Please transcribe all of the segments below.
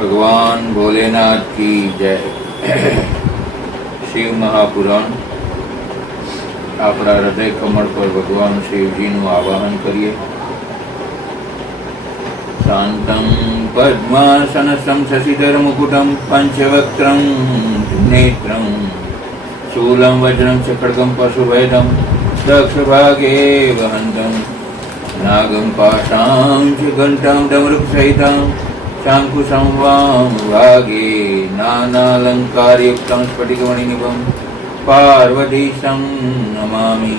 ભગવાન ભોલેનાથ की जय। શિવ મહાપુરાણ આપણા હૃદય કમળ પર ભગવાન શિવજીનું આવાહન કરીએ। શાંતં પદ્માસનસં શશિધર મુકુટં પંચવક્त्रं નેત્રં શૂલં વજ્રં ચ ખડ્ગં પશુભેદં દક્ષભાગે વહન્तं નાગં પાશાં ચ ઘંટાં ડમરુકસહિतं शांकुशं वागे नानालंकारयुक्तं स्फटिकमणिनिभं पार्वतीशं नमामि।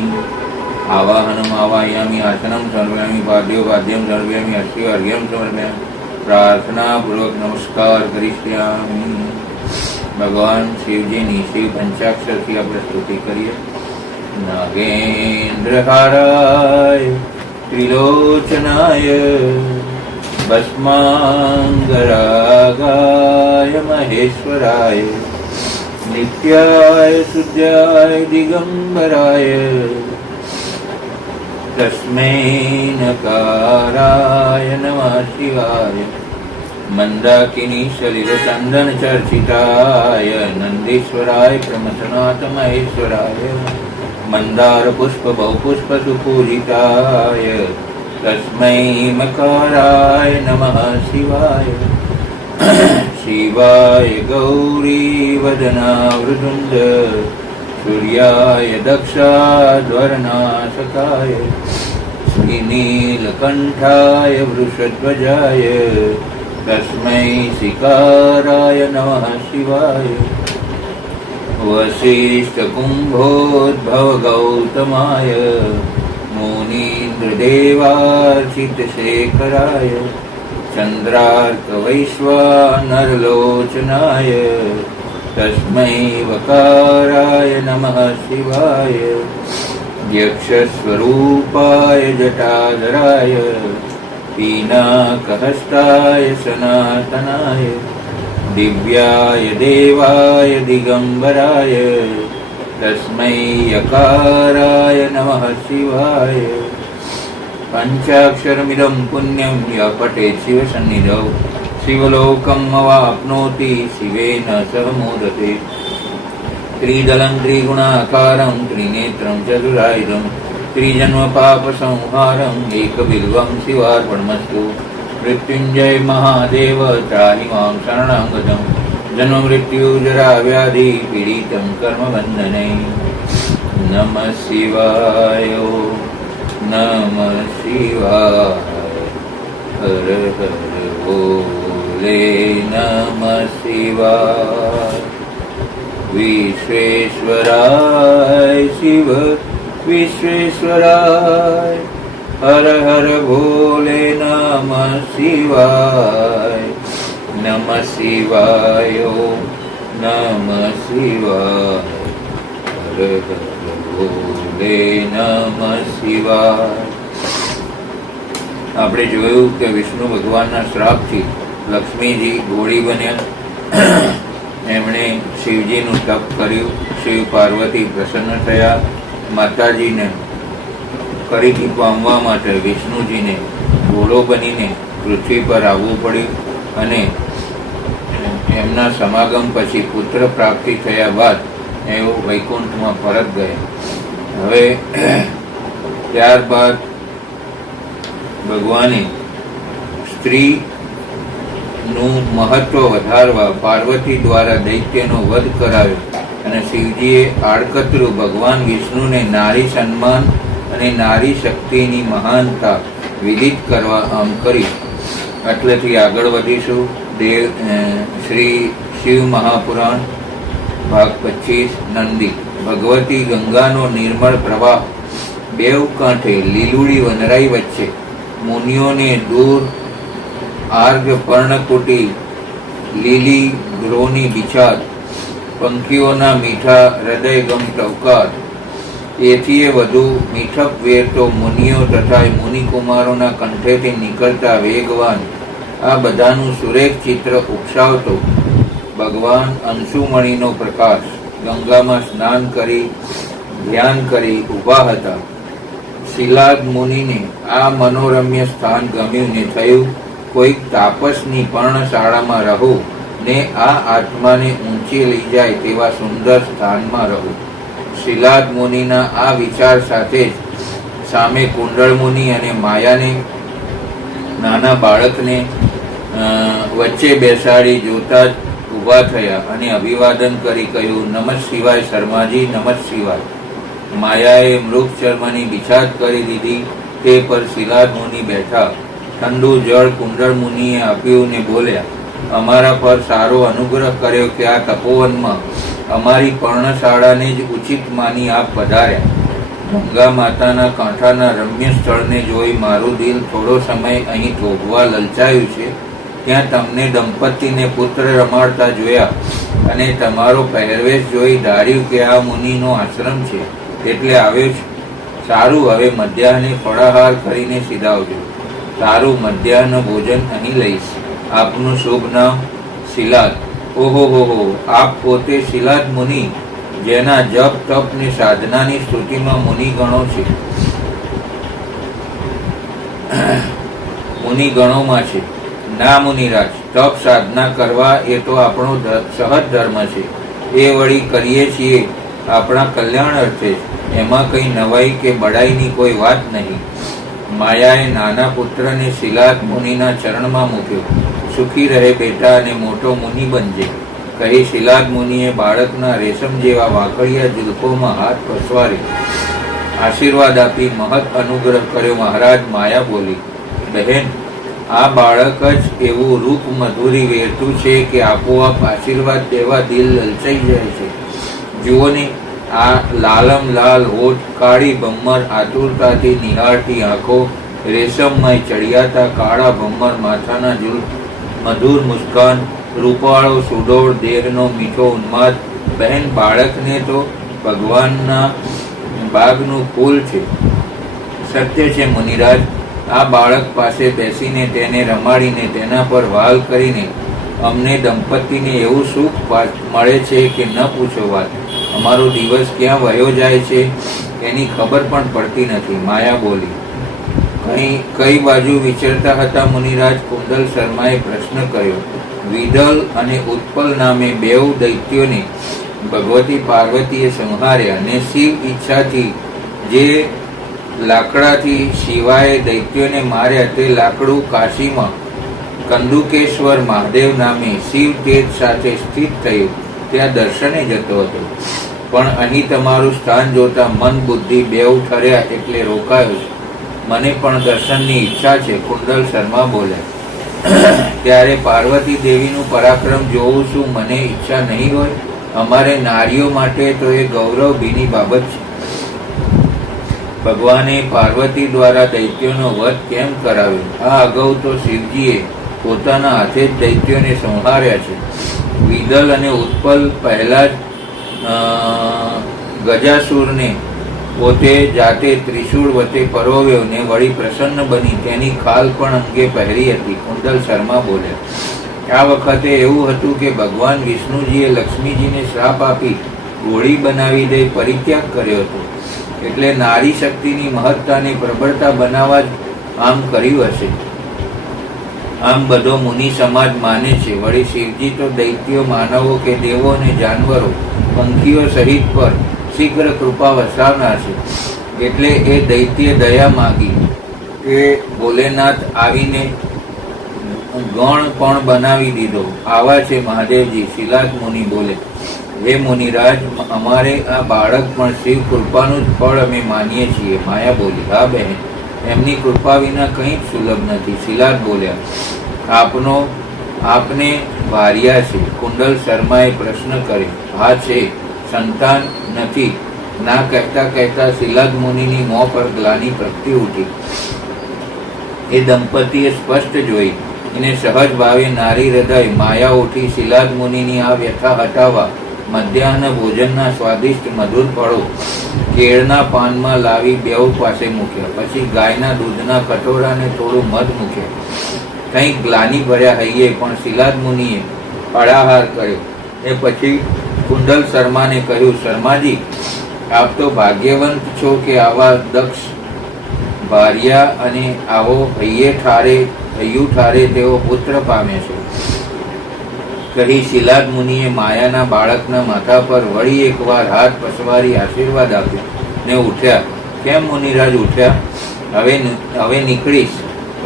आवाहनम् आवाहयामि, आसनं समर्पयामि, पाद्योपाद्यं समर्पयामि, अस्थिवर्घ्यं समर्पयामि, प्रार्थनापूर्वक नमस्कार करिष्यामि। भगवान शिवजीनी शिव पंचाक्षरથી આપણે સ્તુતિ કરીએ। नागेन्द्रहाराय त्रिलोचनाय भस्मांगरागाय महेश्वराय नित्याय शुद्धाय दिगंबराय तस्मै नकाराय नमः शिवाय। मंदाकिनी सलिल चंदन चर्चिताय नंदीश्वराय प्रमथनाथ महेश्वराय मंदार पुष्प बहुपुष्प सुपूजिताय तस्मै मकाराय नमः शिवाय। शिवाय गौरी वदनावृतुंड सूर्याय दक्षाध्वरनाशकाय श्रीनीलकंठाय वृषध्वजाय तस्मै शिकाराय नमः शिवाय। वसिष्ठकुम्भोद्भव गौतमाय मुनीन्द्रदेवार्चितशेखराय चन्द्रार्कवैश्वानरलोचनाय तस्मै वकाराय नमः शिवाय। यक्षस्वरूपाय जटाधराय पीनाकहस्ताय सनातनाय दिव्याय देवाय दिगंबराय तस्मै यकाराय नमः शिवाय। पंचाक्षरमिदं पुण्यं य पठेत् शिवसन्निधौ शिवलोकम् अवाप्नोति शिवेन सह मोदते। त्रिदलं त्रिगुणाकारं त्रिनेत्रं चतुरायुधं त्रिजन्मपापसंहारम् एकबिल्वं शिवार्पणमस्तु। मृत्युञ्जय महादेव त्राहि मां शरणं गतम् जन्म मृत्यु जरा व्याधि पीड़ितं कर्मबन्धने। नमः शिवाय नमः शिवाय हर हर भोले नमः शिवाय। विश्वेश्वराय शिव विश्वेश्वराय हर हर भोले नमः शिवाय। नमः शिवाय नमः शिवाय हर हर भोले नमः शिवाय। આપણે જોયું કે વિષ્ણુ ભગવાનના શ્રાપથી લક્ષ્મીજી ગોળી બન્યા। એમણે શિવજીનું તપ કર્યું, શિવ પાર્વતી પ્રસન્ન થયા। માતાજીને ફરીથી પામવા માટે વિષ્ણુજીને ઘોડો બનીને પૃથ્વી પર આવવું પડ્યું અને એમના સમાગમ પછી પુત્ર પ્રાપ્તિ થયા બાદ એઓ વૈકુંઠમાં પરત ગયા। હવે ત્યારબાદ ભગવાને સ્ત્રીનું મહત્વ વધારવા પાર્વતી દ્વારા દૈત્યનો વધ કરાવ્યો અને શિવજીએ આડકતરું ભગવાન વિષ્ણુને નારી સન્માન અને નારી શક્તિની મહાનતા વિદિત કરવા આમ કરી। એટલેથી આગળ વધીશું। શ્રી શિવ મહાપુરાણ ભાગ 25 નંદી। ભગવતી ગંગાનો નિર્મળ પ્રવાહ બેઉ કાંઠે લીલુડી વનરાઈ વચ્ચે મુનિઓને દૂર આર્ગ પર્ણકુટી લીલી ગ્રોની બિછાદ પંખીઓના મીઠા હૃદયગમ ટવકાર એથીએ વધુ મીઠપ વેરતો મુનિઓ તથા મુનિકુમારોના કંઠેથી નીકળતા વેગવાન આ બધાનું સુરેખ ચિત્ર ઉપસાવતો ભગવાન અંશુમણીનો પ્રકાશ ગંગામાં સ્નાન કરી ધ્યાન કરી ઊભા હતા। શિલાદ મુનિને આ મનોરમ્ય સ્થાન ગમ્યું ને થયું કોઈક તાપસની પર્ણશાળામાં રહું ને આ આત્માને ઊંચી લઈ જાય તેવા સુંદર સ્થાનમાં રહું. શિલાદ મુનિના આ વિચાર સાથે જ સામે કુંડળ મુનિ અને માયાને નાના બાળકને વચ્ચે બેસાડી જોતા જ ઊભા થયા અને અભિવાદન કરી કહ્યું, નમઃ શિવાય શર્માજી, નમઃ શિવાય. માયાએ મૃગ ચર્મની બિછાત કરી દીધી. તે પર શિલાદ મુનિ બેઠા. ઠંડુ જળ કુંડળ મુનિએ આપ્યું ને બોલ્યા, અમારા પર સારો અનુગ્રહ કર્યો કે આ તપોવનમાં અમારી પર્ણશાળાને જ ઉચિત માની આપ પધાર્યા. ગંગા માતાના કાંઠાના રમ્ય સ્થળને જોઈ મારું દિલ થોડો સમય અહીં થોભવા લલચાયું છે. ત્યાં તમને દંપતીને પુત્ર રમાડતા જોયા અને તમારો પહેરવેશ જોઈ ધાર્યું કે આ મુનિનો આશ્રમ છે એટલે આવ્યો છું. સારું, હવે મધ્યાહને ફળાહાર કરીને સીધાવજો. સારું, મધ્યાહન ભોજન અહીં લઈશ. આપનું શુભ નામ? શિલાદ. ઓહો હો, આપ પોતે શિલાદ મુનિ, જેના જપ તપ ને સાધનાની સ્તુતિમાં મુનિગણો છે, મુનિગણોમાં છે. ના મુનિરાજ, તપ સાધના કરવા એ તો આપણો સહજ ધર્મ છે. એ વળી કરીએ છીએ આપણા કલ્યાણ અર્થે. એમાં કંઈ નવાઈ કે બડાઈની કોઈ વાત નહીં. માયાએ નાના પુત્રને શિલાદ મુનિના ચરણમાં મૂક્યો. સુખી રહે બેટા અને મોટો મુનિ બનજે કહી શિલાદ મુનિએ બાળકના રેશમ જેવા વાંકડિયા જુલ્ફોમાં હાથ પસવારી આશીર્વાદ આપી મહત અનુગ્રહ કર્યો. મહારાજ, માયા બોલી, બહેન, આ બાળક જ એવું રૂપ મધુરી વેરતું છે કે આપોઆપ આશીર્વાદ દેવા દિલ લલચાઈ જાય છે. જુઓ ને, આ લાલમ લાલ હોઠ, કાળી ભમ્મર આતુરતાથી નિહાળતી આંખો, રેશમમય ચડિયાતા કાળા ભમ્મર માથાના જુલ્ફ, મધુર મુસ્કાન, રૂપાળો સુડોળ દેહનો મીઠો ઉન્માદ. બહેન, બાળકને તો ભગવાનના બાગનું ફૂલ છે. સત્ય છે મુનિરાજ, આ બાળક પાસે બેસીને તેને રમાડીને તેના પર વાલ કરીને અમને દંપતીને એવું સુખ મળે છે કે ન પૂછો વાત. અમારો દિવસ ક્યાં વયો જાય છે એની ખબર પણ પડતી નથી. માયા બોલી, કઈ બાજુ વિચરતા હતા મુનિરાજ? કુંડલ શર્માએ પ્રશ્ન કર્યો. વિદલ અને ઉત્પલ નામે બેઉ દૈત્યોને ભગવતી પાર્વતીએ સંહાર્યા અને શિવ ઈચ્છાથી જે લાકડાથી શિવાએ દૈત્યોને માર્યા તે લાકડું કાશીમાં કંદુકેશ્વર મહાદેવ નામે શિવ તેજ સાથે સ્થિત થયું. ત્યાં દર્શને જતો હતો, પણ અહીં તમારું સ્થાન જોતા મન બુદ્ધિ બેઉ ઠર્યા એટલે રોકાયો છે. મને પણ દર્શનની ઈચ્છા છે. કુંડલ શર્મા બોલ્યા, ત્યારે પાર્વતી દેવીનું પરાક્રમ જોવું શું મને ઈચ્છા નહીં હોય? અમારે નારીઓ માટે તો એ ગૌરવભીની બાબત છે. ભગવાને પાર્વતી દ્વારા દૈત્યોનો વધ કેમ કરાવ્યો? આ અગાઉ તો શિવજીએ પોતાના હાથે જ દૈત્યોને સંહાર્યા છે. વિદલ અને ઉત્પલ પહેલા જ ગજાસુરને પોતે જાતે ત્રિશૂળ વતે પરોવ્યો ને વળી પ્રસન્ન બની તેની ખાલ પણ અંગે પહેરી હતી. કુંડલ શર્મા બોલ્યા, આ વખતે એવું હતું કે ભગવાન વિષ્ણુજીએ લક્ષ્મીજીને શ્રાપ આપી ગોળી બનાવી દઈ પરિત્યાગ કર્યો હતો. એટલે નારી શક્તિની મહત્તાને પ્રબળતા બનાવવા જ આમ કર્યું હશે. આમ બધો મુનિ સમાજ માને છે. વળી શિવજી તો દૈત્યો, માનવો કે દેવો અને જાનવરો, પંખીઓ સહિત પર શીઘ્ર કૃપા વરસાવનાર છે. એટલે એ દૈત્ય દયા માગી કે ભોલેનાથ આવીને ગણ પણ બનાવી દીધો. આવા છે મહાદેવજી. શિલાદ મુનિ બોલે, હે મુનિરાજ, અમારે આ બાળક પણ શિવ કૃપાનું જ ફળ અમે માનીએ છીએ. માયા બોલી, હા બહેન, એમની કૃપા વિના કંઈ જ સુલભ નથી. શિલાદ બોલ્યા, આપને ભાર્યા છે? કુંડલ શર્માએ પ્રશ્ન કર્યો. હા છે. સંતાન નથી? ના કહેતા કહેતા શિલાદ મુનિની મોં પર ગ્લાની પ્રગટી ઉઠી. એ દંપતીએ સ્પષ્ટ જોઈ એને સહજ ભાવે નારી હૃદય માયા ઉઠી. શિલાદ મુનિની આ વ્યથા હટાવવા મધ્યાહન ભોજનના સ્વાદિષ્ટ મધુર ફળો કેળના પાનમાં લાવી બેઉ પાસે મૂક્યા. પછી ગાયના દૂધના કટોરાને થોડું મધ મૂક્યા. કંઈક ગ્લાની ભર્યા હૈયે પણ શિલાદ મુનિએ ફળાહાર કર્યો. એ પછી કુંડલ શર્માને કહ્યું, શર્માજી, આપ તો ભાગ્યવંત છો કે આવા દક્ષ ભાર્યા અને આવો હૈયે ઠારે હૈયું ઠારે તેઓ પુત્ર પામે છે. કહી શિલાદ મુનિએ માયાના બાળકના માથા પર વળી એકવાર હાથ પસવારી આશીર્વાદ આપ્યો ને ઉઠ્યા. કેમ મુનિરાજ ઉઠ્યા? હવે નીકળીશ,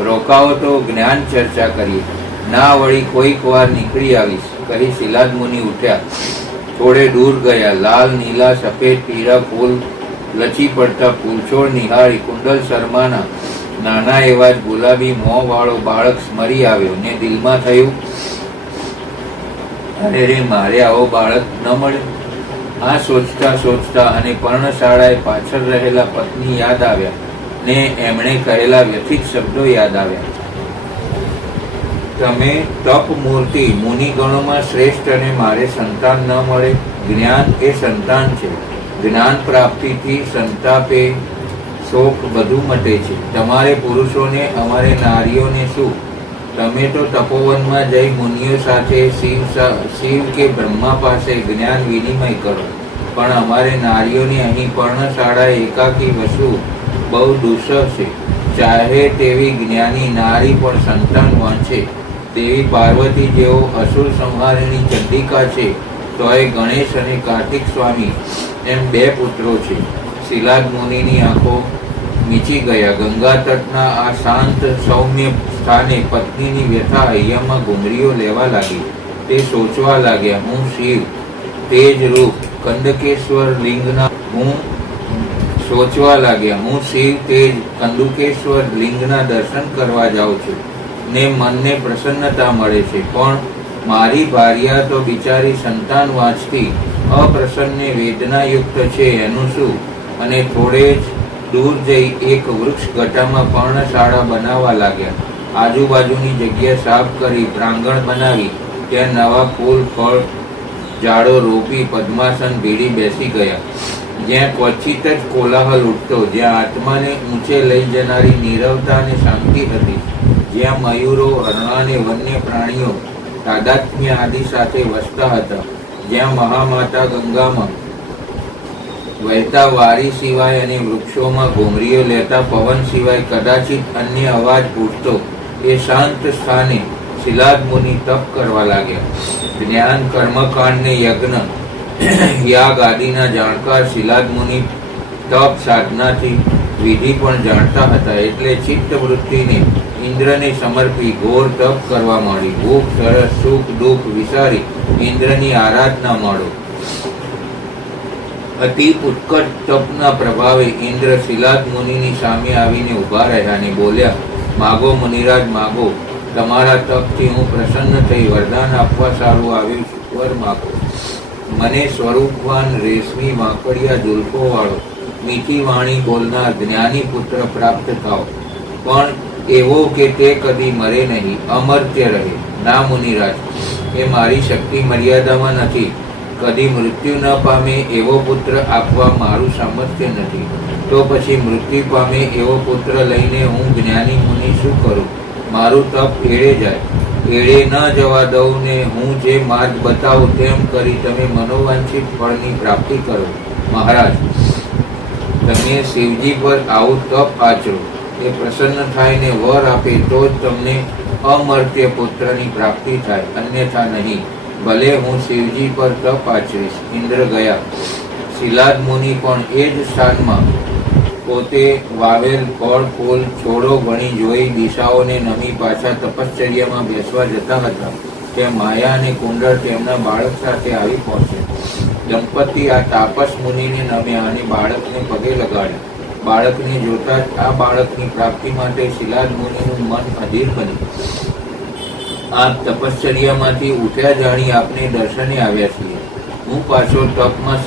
રોકાઓ તો જ્ઞાન ચર્ચા કરીએ. ના, વળી કોઈક વાર નીકળી આવીશ, કહી શિલાદ મુનિ ઉઠ્યા. થોડે દૂર ગયા. લાલ, નીલા, સફેદ, પીળા ફૂલ લચી પડતા ફૂલછોડ નિહાળી કુંડલ શર્માના નાના એવા જ ગુલાબી મોં વાળો બાળક સ્મરી આવ્યો ને દિલમાં થયું, અરે રે, મારે આવો બાળક ન મળે. આ સોચતા સોચતા અને પર્ણશાળાએ પાછળ રહેલા પત્ની યાદ આવ્યા ને એમણે કહેલા વ્યથિત શબ્દો યાદ આવ્યા. તમે તપ મૂર્તિ મુનિગણોમાં શ્રેષ્ઠ અને મારે સંતાન ન મળે. જ્ઞાન એ સંતાન છે. જ્ઞાન પ્રાપ્તિથી સંતાપે શોક બધું મટે છે. તમારે પુરુષોને, અમારે નારીઓને શું? તમે તો તપોવનમાં જઈ મુનિઓ સાથે શિવ કે બ્રહ્મા પાસે જ્ઞાન વિનિમય કરો, પણ અમારે નારીઓને અહીં પર્ણશાળાએ એકાકી વસવું બહુ દુઃસહ છે. ચાહે તેવી જ્ઞાની નારી પણ સંતાન વાંચે. દેવી પાર્વતી જેઓ અસુર સંહારિણી ચંડિકા છે, તોય ગણેશ અને કાર્તિક સ્વામી એમ 2 પુત્રો છે. શિલાદ મુનિની આંખો મીચી ગયા. ગંગા તટના આ શાંત સૌમ્ય સ્થાને પત્નીની વ્યથા હૈયામાં ઘૂમરીઓ લેવા લાગી. તે સોચવા લાગ્યા, હું શિવ તેજ રૂપ કંદકેશ્વર લિંગના લિંગના દર્શન કરવા જાઉં છું ને મનને પ્રસન્નતા મળે છે, પણ મારી ભાર્યા તો બિચારી સંતાન વાંચતી અપ્રસન્ને વેદનાયુક્ત છે, એનું શું? અને થોડે જ દૂર જઈ એક વૃક્ષ ગટામાં પર્ણશાળા બનાવવા લાગ્યા. આજુબાજુની જગ્યા સાફ કરી પ્રાંગણ બનાવી ત્યાં નવા ફૂલ ફળ ઝાડો રોપી પદ્માસન ભીડી બેસી ગયા. જ્યાં ક્વચિત જ કોલાહલ ઉઠતો, જ્યાં આત્માને ઊંચે લઈ જનારી નીરવતા અને શાંતિ હતી, જ્યાં મયુરો, હરણા અને વન્ય પ્રાણીઓ તાદાત્મ્ય આદિ સાથે વસતા હતા, જ્યાં મહામાતા ગંગામાં વહેતા વારી સિવાય અને વૃક્ષોમાં ઘૂમરીઓ લેતા પવન સિવાય કદાચિત અન્ય અવાજ ઉઠતો, એ શાંત સ્થાને શિલાદ મુનિ તપ કરવા લાગ્યા. જ્ઞાન, કર્મકાંડ ને યજ્ઞ, યાગ આદિના જાણકાર શિલાદ મુનિ તપ સાધનાથી વિધિ પણ જાણતા હતા, એટલે ચિત્ત વૃત્તિને ઇન્દ્રને સમર્પી ઘોર તપ કરવા માંડી. ભૂખ, તરસ, સુખ, દુઃખ વિચારી ઇન્દ્રની આરાધના માંડો. અતિ ઉત્કટ તપના પ્રભાવે ઇન્દ્ર શિલાદ મુનિની સામે આવીને ઉભા રહ્યા અને બોલ્યા, માગો મુનિરાજ, માગો. તમારા તપથી હું પ્રસન્ન થઈ વરદાન આપવા સારું આવ્યું છું. વર માગો. મને સ્વરૂપવાન રેશમી વાંકડિયા જુલ્ફો વાળો મીઠી વાણી બોલનાર જ્ઞાની પુત્ર પ્રાપ્ત થાવ, પણ એવો કે તે કદી મરે નહીં, અમર્ત્ય રહે. ના મુનિરાજ, એ મારી શક્તિ મર્યાદામાં નથી. કદી મૃત્યુ ન પામે એવો પુત્ર આપવા મારું સામર્થ્ય નથી. તો પછી મૃત્યુ પામે એવો પુત્ર લઈને હું જ્ઞાની મુનિ શું કરું? મારું તપ એળે જાય. એળે ન જવા દઉં ને હું જે માર્ગ બતાવું તેમ કરી તમે મનોવાંછિત ફળની પ્રાપ્તિ કરો. મહારાજ, તમે શિવજી પર આવું તપ આચરો, એ પ્રસન્ન થાય ને વર આપે તો જ તમને અમર્ત્ય પુત્રની પ્રાપ્તિ થાય, અન્યથા નહીં. ભલે હું શિવજી પર તપ આચરીશ. ઇન્દ્ર ગયા. શિલાદ મુનિ પણ એ જ સ્થાનમાં પોતે વાવેલ ફળ ફૂલ છોડો વણી જોઈ દિશાઓને નમી પાછા તપશ્ચર્યામાં બેસવા જતા હતા, ત્યાં માયા અને કુંડળ તેમના બાળક સાથે આવી પહોંચે. દંપતી આ તાપસ મુનિને નમ્યા અને બાળકને પગે લગાડ્યા. બાળકને જોતા જ આ બાળકની પ્રાપ્તિ માટે શિલાદ મુનિનું મન અધીર બન્યું. આપ તપશ્ચર્યામાંથી ઉઠ્યા જાણી આપને દર્શને આવ્યા છીએ. હું પાછો તપમાં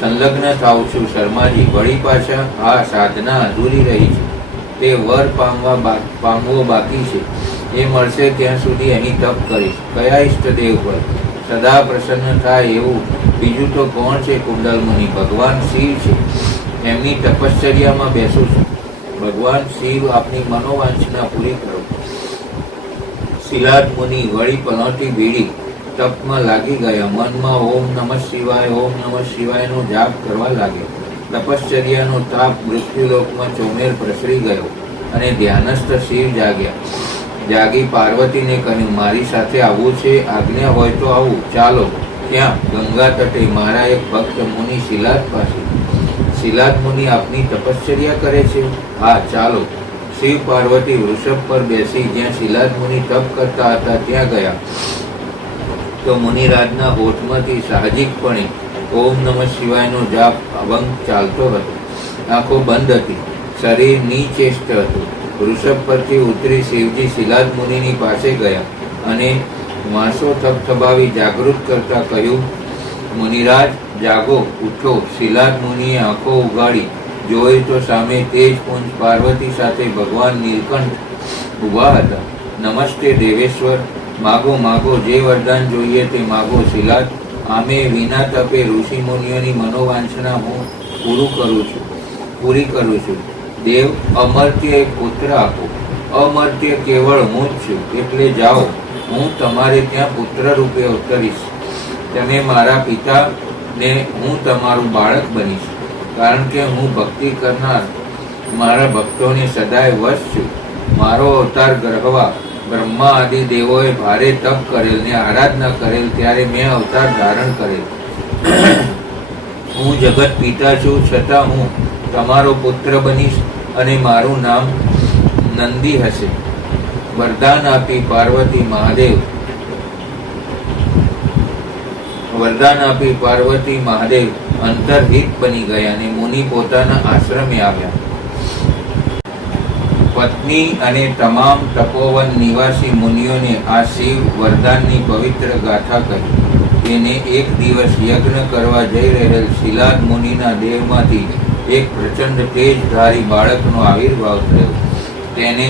સંલગ્ન થાઉં છું શર્માજી. વળી પાછા આ સાધના અધૂરી રહી છે, તે વર પામવો બાકી છે. એ મળશે ત્યાં સુધી અહીં તપ કરીશ. કયા ઈષ્ટદેવ પર સદા પ્રસન્ન થાય એવું બીજું તો કોણ છે? કુંડલ મુનિ ભગવાન શિવ છે, એમની તપશ્ચર્યામાં બેસું છું. ભગવાન શિવ આપની મનોવાંછના પૂરી કરો. શિલાદ મુનિ વળી પનોતી ભીડી તપમાં લાગી ગયા. મનમાં ઓમ નમઃ શિવાય, ઓમ નમઃ શિવાયનો જાપ કરવા લાગ્યો. તપશ્ચર્યાનો તાપ મૃત્યુલોકમાં ચોમેર પ્રસરી ગયો અને ધ્યાનસ્થ શિવ જાગી પાર્વતીને કહ્યું, મારી સાથે આવવું છે? આજ્ઞા હોય તો આવું. ચાલો. ત્યાં ગંગા તટે મારા એક ભક્ત મુનિ શિલાદ પાસે. શિલાદ મુનિ આપની તપશ્ચર્યા કરે છે? હા, ચાલો. શિવ પાર્વતી વૃષભ પર બેસી જ્યાં શિલાદ મુનિ તપ કરતા હતા ત્યાં ગયા તો મુનિરાજના હોઠમાંથી સાહજિકપણે ઓમ નમઃ શિવાયનો જાપ અભંગ ચાલતો હતો. આંખો બંધ હતી, શરીર નિચેષ્ટ હતું. વૃષભ પરથી ઉતરી શિવજી શિલાદ મુનિની પાસે ગયા અને વાંસો થપથપાવી જાગૃત કરતા કહ્યું, મુનિરાજ જાગો, ઉઠો. શિલાદ મુનિએ આંખો ઉગાડી જોઈ તો સામે તેજપુંજ પાર્વતી સાથે ભગવાન નીલકંઠ ઊભા હતા. નમસ્તે દેવેશ્વર, માગો માગો, જે વરદાન જોઈએ તે માગો. શિલાદ, આમે વિના તપે ઋષિ મુનિઓની મનોવાંછના હું પૂરી કરું છું. દેવ, અમર્ત્ય એક પુત્ર આપો. અમર્ત્ય કેવળ હું જ છું, એટલે જાઓ, હું તમારે ત્યાં પુત્ર રૂપે અવતરીશ. તમે મારા પિતા ને હું તમારું બાળક બનીશ. કારણ કે હું ભક્તિ કરનાર મારા ભક્તોને સદાય વશ છું. મારો અવતાર ગ્રહવા બ્રહ્મા આદિ દેવોએ ભારે તપ કરેલ ને આરાધના કરેલ ત્યારે મેં અવતાર ધારણ કરેલ. હું જગત પિતા છું, છતાં હું તમારો પુત્ર બનીશ અને મારું નામ નંદી હશે. વરદાન આપી પાર્વતી મહાદેવ અંતર્હિત બની ગયા અને મુનિ પોતાના આશ્રમે આવ્યા. પત્ની અને તમામ તપોવન નિવાસી મુનિઓને આ શિવ વરદાનની પવિત્ર ગાથા કહી. તેને એક દિવસ યજ્ઞ કરવા જઈ રહેલ શિલાદ મુનિના દેહમાંથી એક પ્રચંડ તેજધારી બાળકનો આવિર્ભાવ થયો. તેને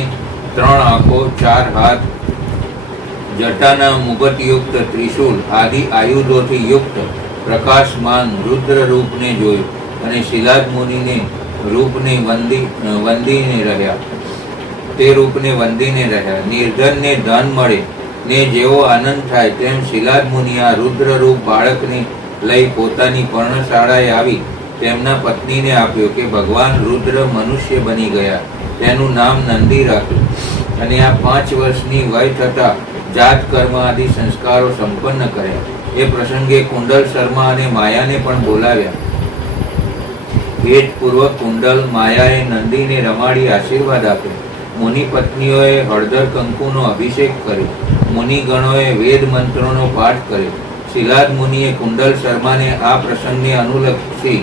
3 આંખો, 4 હાથ, જટાના મુગટયુક્ત ત્રિશૂલ આદિ આયુધોથી યુક્ત પ્રકાશમાન રુદ્ર રૂપને જોયું અને શિલાદ મુનિને રૂપને વંદીને રહ્યા. નિર્ધનને ધન મળે ને જેવો આનંદ થાય તેમ શિલાદ મુનિ આ રુદ્ર રૂપ બાળકને લઈ પોતાની પર્ણશાળાએ આવી તેમના પત્નીને આપ્યો કે ભગવાન રુદ્ર મનુષ્ય બની ગયા. તેનું નામ નંદી રાખ્યું અને આ 5 વર્ષની વય થતા જાત કર્મ આદિ સંસ્કારો સંપન્ન કર્યા. એ પ્રસંગે કુંડલ શર્મા અને માયાને પણ બોલાવ્યા. ભેટપૂર્વક કુંડલ માયાએ નંદીને રમાડી આશીર્વાદ આપ્યા. મુનિ પત્નીઓએ હળદર કંકુનો અભિષેક કર્યો. મુનિગણોએ વેદ મંત્રોનો પાઠ કર્યો. શિલાદ મુનિએ કુંડલ શર્માને આ પ્રસંગને અનુલક્ષી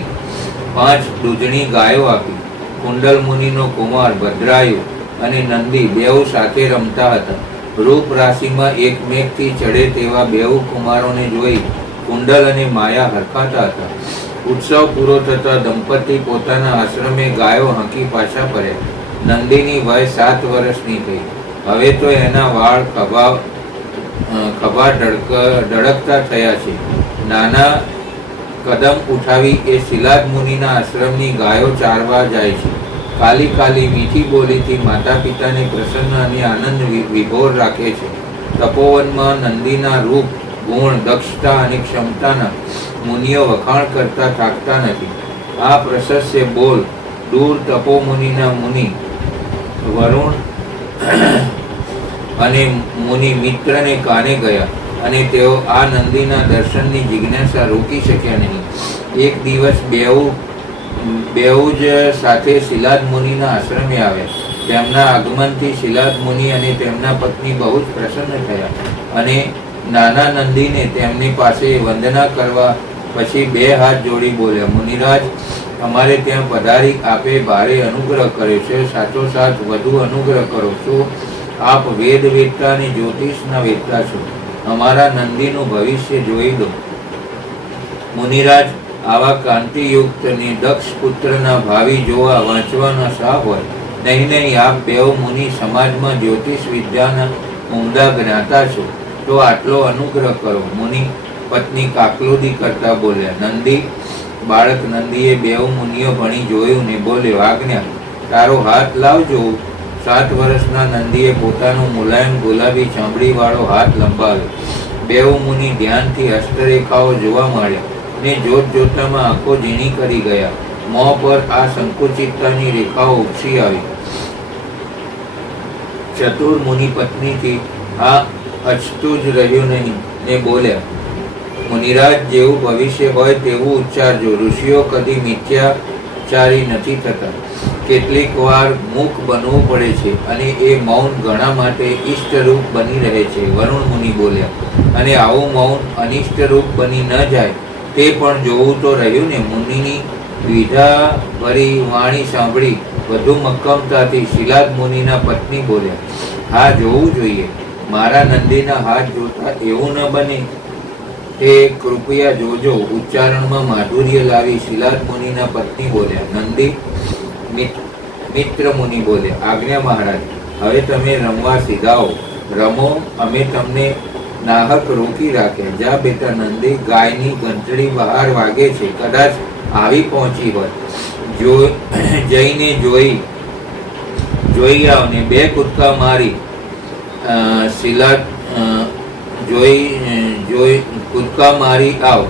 5 દૂધણી ગાયો આપી. કુંડલ મુનિનો કુમાર ભદ્રાયુ અને નંદી બેઉ સાથે રમતા હતા. રૂપ રાશિમાં એકમેકથી ચડે તેવા બેઉ કુમારોને જોઈ કુંડલ અને માયા હરખાતા હતા. ઉત્સવ પૂરો થતા દંપતી પોતાના આશ્રમે ગાયો હાંકી પાછા ફર્યા. નંદીની વય 7 વર્ષની થઈ. હવે તો એના વાળ ખભા ઢળકતા થયા છે. નાના કદમ ઉઠાવી એ શિલાદ મુનિના આશ્રમની ગાયો ચારવા જાય છે. કાલી મીઠી બોલીથી માતા પિતાને પ્રસન્ન અને આનંદ વિભોર રાખે છે. તપોવનમાં નંદીના રૂપ, ગુણ, દક્ષતા અને ક્ષમતાના મુનિઓ વખાણ કરતા થાકતા નથી. આ પ્રશસ્ય બોલ દૂર તપોમુનિના મુનિ વરુણ અને મુનિ મિત્રને કાને ગયા અને તેઓ આ નંદીના દર્શનની જિજ્ઞાસા રોકી શક્યા નહીં. એક દિવસ બેઉ જ સાથે શિલાદ મુનિના આશ્રમે આવ્યા. તેમના આગમનથી શિલાદ મુનિ અને તેમના પત્ની બહુ જ પ્રસન્ન થયા અને નાના નંદીને તેમની પાસે વંદના કરવા પછી 2 હાથ જોડી બોલ્યા, મુનિરાજ, અમારે ત્યાં પધારી આપે ભારે અનુગ્રહ કર્યો છે. સાથોસાથ વધુ અનુગ્રહ કરો. શું આપ વેદ વેદતા અને જ્યોતિષના વેદતા છો? અમારા નંદીનું ભવિષ્ય જોઈ દો. મુનિરાજ, આવા કાંતિયુક્ત ને દક્ષ પુત્રના ભાવિ જોવા વાંચવાના શા હોય? નહીં, આપ બેઉ મુનિ સમાજમાં જ્યોતિષ વિદ્યાના ઉમદા જ્ઞાતા છો, તો આટલો અનુગ્રહ કરો. મુનિ પત્ની કાકલુદી કરતા બોલ્યા. બાળક નંદીએ બેઉ મુનિઓ ભણી જોયું ને બોલ્યો, આજ્ઞા, તારો હાથ લાવજો. 7 વર્ષના નંદીએ પોતાનો મુલાયમ ગુલાબી ચામડી વાળો હાથ લંબાવ્યો. બેઉ મુનિ ધ્યાનથી હસ્તરેખાઓ જોવા માંડ્યા ને જોતમાં આંખો ઝીણી કરી ગયા. મોં પર આ સંકુચિતતાની રેખાઓ ઉપસી આવી. ચતુર મુનિ પત્નીથી આ અચતું જ રહ્યું નહીં ને બોલ્યા, મુનિરાજ, જેવું ભવિષ્ય હોય તેવું ઉચ્ચારજો. ઋષિઓ કદી મિથ્યાચારી નથી થતા. કેટલીક વાર મૂક બનવું પડે છે અને એ મૌન ઘણા માટે ઈષ્ટરૂપ બની રહે છે. વરુણ મુનિ બોલ્યા, અને આવું મૌન અનિષ્ટરૂપ બની ન જાય તે પણ જોવું તો રહ્યું ને. મુનિની વિધા ભરી વાણી સાંભળી વધુ મક્કમતાથી શિલાદ મુનિના પત્ની બોલ્યા, હા, જોવું જોઈએ. મારા નંદીના હાથ જોતા એવું ન બને તે કૃપયા જોજો. ઉચ્ચારણમાં માધુર્ય લાવી શિલાદ મુનિના પત્ની બોલ્યા. નંદી મિત્ર મુનિ બોલ્યા, આજ્ઞા મહારાજ, હવે તમે રમવા સીધાઓ. રમો, અમે તમને નાહક રોકી રાખ્યા. જા બેટા નંદી, ગાયની ઘંટડી બહાર વાગે છે, કદાચ આવી પહોંચી હોય. જઈને જોઈ આવ ને 2 કૂદકા મારી શિલાદ કૂદકા મારી આવ.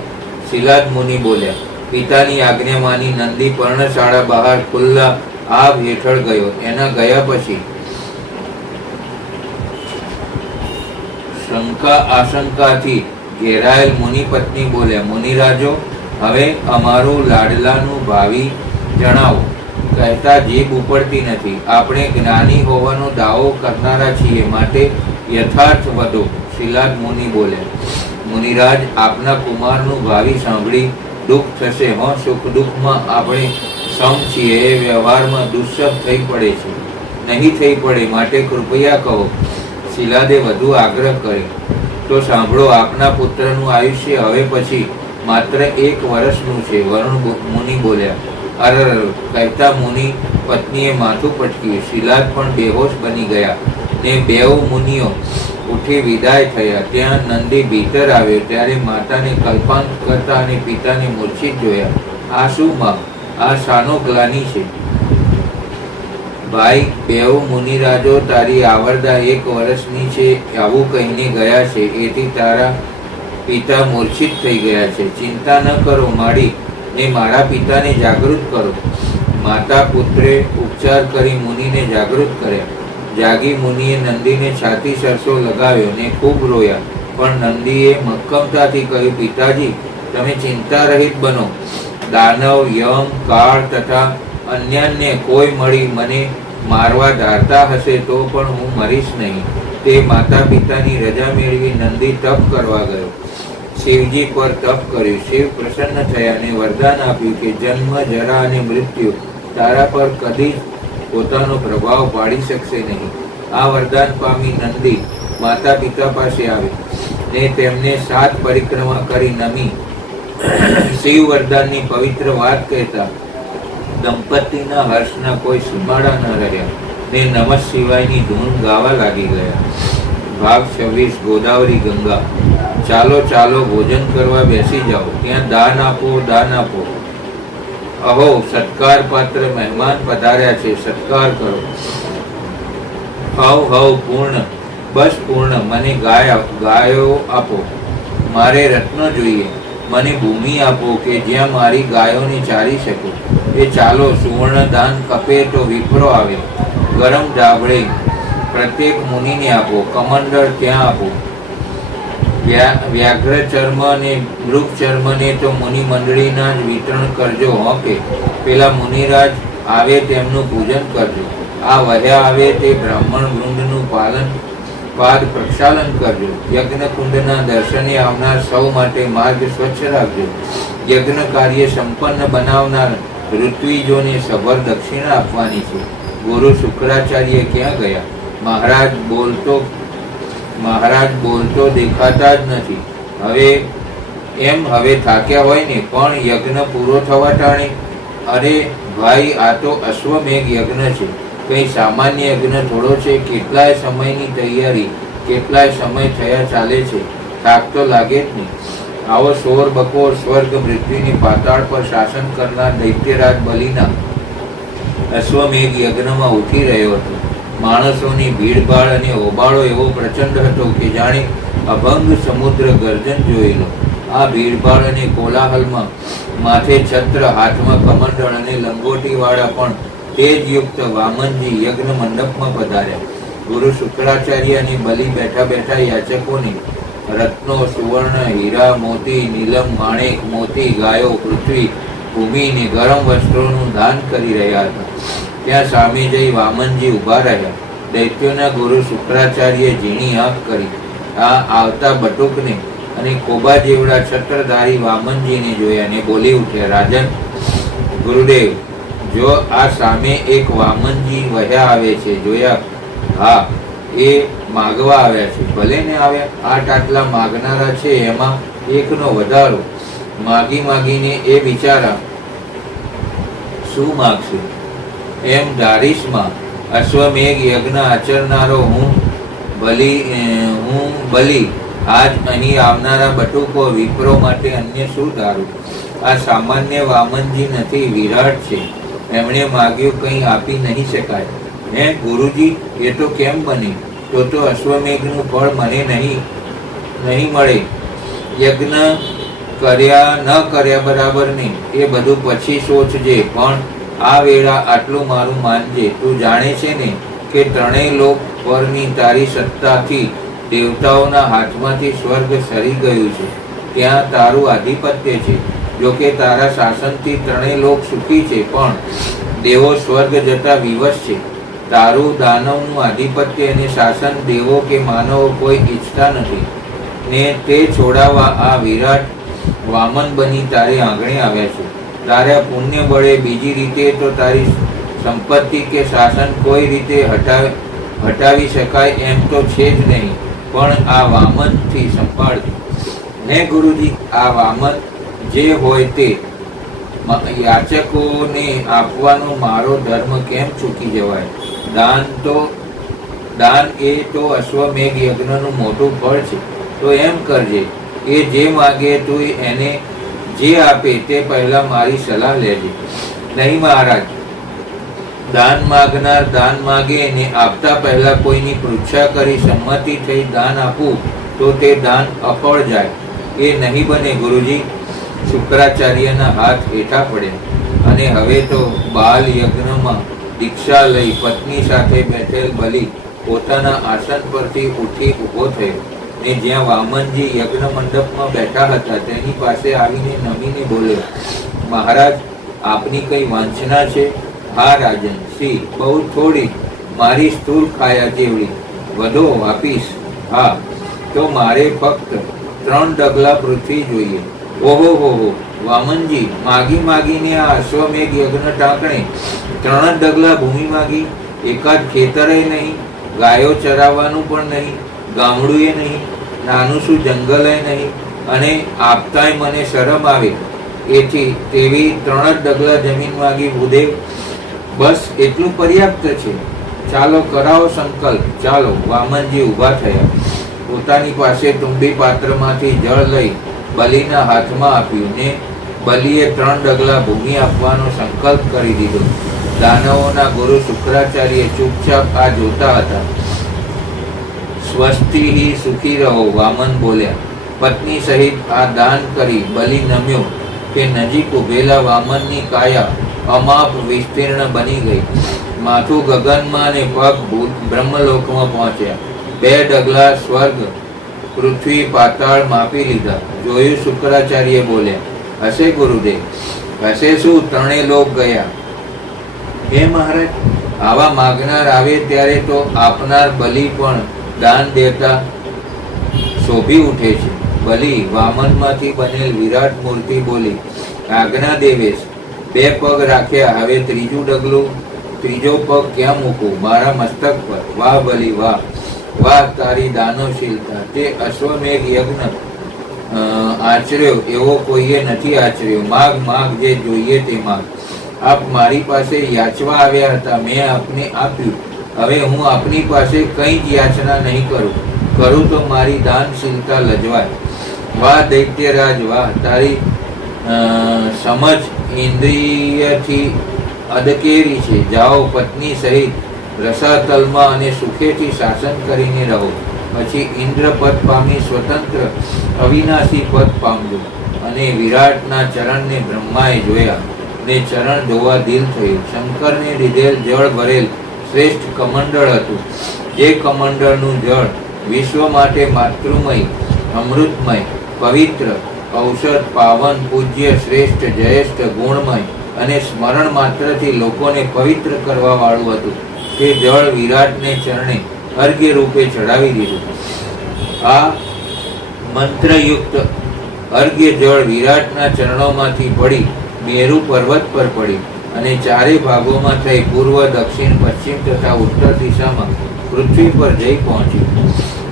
શિલાદ મુનિ બોલ્યા. પિતાની આજ્ઞા માની નંદી પર્ણશાળા બહાર ખુલ્લા આભ હેઠળ ગયો. એના ગયા પછી આશંકાથી ઘેરાયેલ મુનિ પત્ની બોલ્યા, મુનિરાજો, હવે અમારું લાડલાનું ભાવિ જણાવો. કહેતા જીભ ઉપડતી નથી. આપણે જ્ઞાની હોવાનો દાવો કરનારા છીએ, માટે યથાર્થ વધો. શિલાદ મુનિ બોલ્યા, મુનિરાજ, આપના કુમારનું ભાવિ સાંભળી દુઃખ થશે. સુખ દુઃખમાં આપણે સમ છીએ. એ વ્યવહારમાં દુષ્સબ થઈ પડે છે, નહીં થઈ પડે, માટે કૃપયા કહો. શિલાદે વધુ આગ્રહ કર્યો. તો સાંભળો, આપના પુત્રનું આયુષ્ય હવે પછી માત્ર 1 વર્ષનું છે. વરુણ મુનિ બોલ્યા. અરર, કહેતા મુનિ પત્નીએ માથું પટક્યું. શિલાદ પણ બેહોશ બની ગયા ને 2 મુનિઓ ઉઠી વિદાય થયા. ત્યાં નંદી ભીતર આવ્યો ત્યારે માતાને કલ્પાંત કરતા અને પિતાને મૂર્છિત જોયા. આ શું માં? આ શાનો ગ્લાની છે? ભાઈ, 2 મુનિરાજો તારી આવરદા 1 વર્ષની છે આવું કહીને ગયા છે. એથી તારા પિતા મૂર્છિત થઈ ગયા છે. ચિંતા ન કરો માડી, ને મારા પિતાને જાગૃત કરો. માતા પુત્રે ઉપચાર કરી મુનિને જાગૃત કર્યા. જાગી મુનિએ નંદીને છાતી સરસો લગાવ્યો ને ખૂબ રોયા. પણ નંદીએ મક્કમતાથી કહ્યું, પિતાજી, તમે ચિંતા રહિત બનો. દાનવ, યમ, કાળ તથા અન્યને કોઈ મળી મને મારવા ધારતા હશે તો પણ હું મરીશ નહીં. તે માતા પિતાની રજા મેળવી નંદી તપ કરવા ગયો. શિવજી પર તપ કર્યું. શિવ પ્રસન્ન થયા અને વરદાન આપ્યું કે જન્મ, જરા અને મૃત્યુ તારા પર કદી પોતાનો પ્રભાવ પાડી શકશે નહીં. આ વરદાન પામી નંદી માતા પિતા પાસે આવી ને તેમને 7 પરિક્રમા કરી નમી શિવ વરદાનની પવિત્ર વાત કહેતા દંપતીના હર્ષના કોઈ સીમાડા ન રહ્યા ને નમઃ શિવાયની ધૂન ગાવા લાગી ગયા. ભાગ 26. ગોદાવરી ગંગા. ચાલો ચાલો, ભોજન કરવા બેસી જાઓ. ત્યાં દાન આપો, દાન આપો. અહો, સત્કાર પાત્ર મહેમાન પધાર્યા છે, સત્કાર કરો. હવ હવ, પૂર્ણ, બસ પૂર્ણ. મને ગાયો આપો. મારે રત્નો જોઈએ. મને ભૂમિ આપો કે જ્યાં મારી ગાયોને ચારી શકું. એ ચાલો, સુવર્ણ દાન કપે તો વિપ્રો આવે. ગરમ ધાબળે પ્રત્યેક મુનિને આપો. કમંડળ ત્યાં આપો. વ્યાઘ્ર ચર્મ અને મૃગ ચર્મને તો મુનિ મંડળીના જ વિતરણ કરજો. કે પેલા મુનિરાજ આવે તેમનું પૂજન કરજો. આ વધ્યા આવે તે બ્રાહ્મણ વૃંદનું પાદ પ્રક્ષાલન કરજો. યજ્ઞ કુંડના દર્શને આવનાર સૌ માટે માર્ગ સ્વચ્છ રાખજો. યજ્ઞ કાર્ય સંપન્ન બનાવનાર ઋત્વિજોને સભર દક્ષિણા આપવાની છે. ગુરુ શુક્રાચાર્ય ક્યાં ગયા? મહારાજ બોલતો દેખાતા જ નથી. હવે થાક્યા હોય ને, પણ યજ્ઞ પૂરો થવા ટાણે. અરે ભાઈ, આ તો અશ્વમેઘ યજ્ઞ છે, કંઈ સામાન્ય યજ્ઞ થોડો છે. કેટલાય સમયની તૈયારી, કેટલાય સમય થયા ચાલે છે. થાક તો લાગે જ નહીં. આવો શોર બકોર સ્વર્ગ મૃત્યુની પાતાળ પર શાસન કરનાર દૈત્યરાજ બલિના અશ્વમેઘ યજ્ઞમાં ઉઠી રહ્યો હતો. માણસોની ભીડભાડ અને હોબાળો એવો પ્રચંડ હતો કે જાણે અભંગ સમુદ્ર ગર્જન જોઈ લો. આ ભીડભાડ અને કોલાહલમાં માથે છત્ર, હાથમાં કમંડળ અને લંગોટીવાળા પણ તેજયુક્ત વામનજી યજ્ઞ મંડપમાં પધાર્યા. ગુરુ શુક્રાચાર્ય અને બલિ બેઠા બેઠા યાચકોને રત્નો, સુવર્ણ, હીરા, મોતી, નીલમ, માણેક, મોતી, ગાયો, પૃથ્વી, ભૂમિ ને ગરમ વસ્ત્રોનું દાન કરી રહ્યા હતા. ત્યાં સામે જઈ વામનજી ઊભા રહ્યા. દૈત્યોના ગુરુ શુક્રાચાર્ય ઝીણી આંખ કરી આ આવતા બટુકને અને કોબા જેવડા છત્રધારી વામનજીને જોયા ને બોલી ઉઠ્યા, રાજન ગુરુદેવ, જો આ સામે એક વામનજી વહ્યા આવે છે જોયા? હા, એ માગવા આવ્યા છે. ભલે ને આવ્યા, 8 આટલા માગનારા છે, એમાં એકનો વધારો. માગી માગીને એ બિચારા શું માગશે? એમ ધારીશમાં અશ્વમેઘ યજ્ઞ આચરનારો હું બલિ આજ અહીં આવનારા બટુકો વિપ્રો માટે અન્ય શું ધારું? આ સામાન્ય વામનજી નથી, વિરાટ છે. એમણે માગ્યું કંઈ આપી નહીં શકાય. હે ગુરુજી, એ તો કેમ બને? તો અશ્વમેઘનું ફળ મને નહીં મળે. યજ્ઞ કર્યા ન કર્યા બરાબર નહીં, એ બધું પછી સોચજે, પણ આ વેળા આટલું મારું માનજે. તું જાણે છે ને કે ત્રણેય લોક પરની તારી સત્તાથી દેવતાઓના હાથમાંથી સ્વર્ગ સરી ગયું છે. ત્યાં તારું આધિપત્ય છે. જો કે તારા શાસનથી ત્રણેય લોક સુખી છે, પણ દેવો સ્વર્ગ જતા વિવશ છે. તારું દાનવનું આધિપત્ય અને શાસન દેવો કે માનવો કોઈ ઈચ્છતા નથી, ને તે છોડાવવા આ વિરાટ વામન બની તારી આંગણે આવ્યા છે. તારા પુણ્ય બળે બીજી રીતે તો તારી સંપત્તિ કે શાસન કોઈ રીતે હટાવી શકાય એમ તો છે જ નહીં, પણ આ વામનથી સંભાળ. ને ગુરુજી, આ વામન જે હોય તે યાચકોને આપવાનો મારો ધર્મ કેમ ચૂકી જવાય? દાન એ તો અશ્વમેઘ યજ્ઞનું મોટું ફળ છે. તો એમ કરજે, એ જે માગે તું એને જે આપે તે પહેલા મારી સલાહ લેજે. નહીં મહારાજ, દાન માગનાર દાન માગે ને આપતા પહેલા કોઈની પૃચ્છા કરી સંમતિ થઈ દાન આપવું તો તે દાન અફળ જાય. એ નહીં બને ગુરુજી. શુક્રાચાર્યના હાથ હેઠા પડ્યા અને હવે તો બાલ યજ્ઞમાં દીક્ષા લઈ પત્ની સાથે બેઠેલ બલિ પોતાના આસન પરથી ઉઠી ઊભો થયો ને જ્યાં વામનજી યજ્ઞ મંડપમાં બેઠા હતા તેની પાસે આવીને નમીને બોલ્યો, મહારાજ, આપની કઈ વાંછના છે? હા રાજન, સી બહુ થોડી, મારી સ્થૂળ કાયા જેવડી વધો આપીશ. હા, તો મારે ફક્ત 3 ડગલા પૃથ્વી જોઈએ. ઓહો હો, વામનજી, માગીને આ અશ્વમેઘ યજ્ઞ ટાંકણે 3 ડગલા ભૂમિ માગી? એકાદ ખેતરે નહીં, ગાયો ચરાવવાનું પણ નહીં, ગામડું નહીં, નાનું શું જંગલ નહીં, અને આપતાય મને શરમ આવે એથી તેવી 3 ડગલા જમીન માગી ભૂદેવ? બસ એટલું પર્યાપ્ત છે. ચાલો કરાવો સંકલ્પ. ચાલો. વામનજી ઊભા થયા. પોતાની પાસે તુંબી પાત્રમાંથી જળ લઈ બલિના હાથમાં આપ્યું ને બલિએ 3 ડગલા ભૂમિ આપવાનો સંકલ્પ કરી દીધો. દાનવોના ગુરુ શુક્રાચાર્ય ચૂપચાપ આ જોતા હતા. સ્વસ્તિહી સુખી રહો, વામન બોલ્યા. પત્ની સહિત આ દાન કરી બલિ નમ્યો કે નજીક ઉભેલા વામનની કાયા અમાપ વિસ્તીર્ણ બની ગઈ. માથું ગગનમાં ને પગ બ્રહ્મલોકમાં પહોંચ્યા. 2 ડગલા સ્વર્ગ પૃથ્વી પાતાળ માપી લીધા. જોયું? શુક્રાચાર્ય બોલ્યા. હશે ગુરુદેવ, હશે શું? 3 લોક ગયા. હે મહારાજ, આવા માગનાર આવે ત્યારે તો આપનાર બલિ પણ દાન દેતા શોભી ઉઠે છે. બલિ વામનમાંથી બનેલ વિરાટ મૂર્તિ બોલી, આજ્ઞા દેવેશ. 2 પગ રાખ્યા, હવે 3જું ડગલું, 3જો પગ ક્યાં મૂકું? મારા મસ્તક પર. વાહ બલિ, વાહ વાહ, તારી દાનવશીલતા. તે અશ્વમેઘ યજ્ઞ આચર્યો એવો કોઈએ નથી આચર્યો. માગ જે જોઈએ તે માગ. આપ મારી પાસે યાચવા આવ્યા હતા, મેં આપને આપ્યું. હવે હું આપની પાસે કંઈ જ યાચના નહીં કરું તો મારી દાનશીલતા લજવાય. વાહ દૈત્યરાજ, વાહ, તારી સમજ ઇન્દ્રિયથી અદકેરી છે. જાઓ, પત્ની સહિત રસાતલમાં અને સુખેથી શાસન કરીને રહો. પછી ઇન્દ્ર પદ પામી સ્વતંત્ર અવિનાશી પદ પામજો. અને વિરાટના ચરણને બ્રહ્માએ જોયા ને ચરણ જોવા દિલ થયું. શંકરને લીધેલ જળ ભરેલ શ્રેષ્ઠ કમંડળ હતું. જે કમંડળનું જળ વિશ્વ માટે માતૃમય, અમૃતમય, પવિત્ર, ઔષધ, પાવન, પૂજ્ય, શ્રેષ્ઠ, જયેષ્ઠ, ગુણમય અને સ્મરણ માત્રથી લોકોને પવિત્ર કરવા વાળું હતું, તે જળ વિરાટને ચરણે અર્ઘ્ય રૂપે ચડાવી દીધું. આ મંત્રયુક્ત અર્ઘ્ય જળ વિરાટના ચરણોમાંથી પડી મેરુ પર્વત પર પડી અને ચારે ભાગોમાં થઈ પૂર્વ, દક્ષિણ, પશ્ચિમ તથા ઉત્તર દિશામાં પૃથ્વી પર જઈ પહોંચ્યું.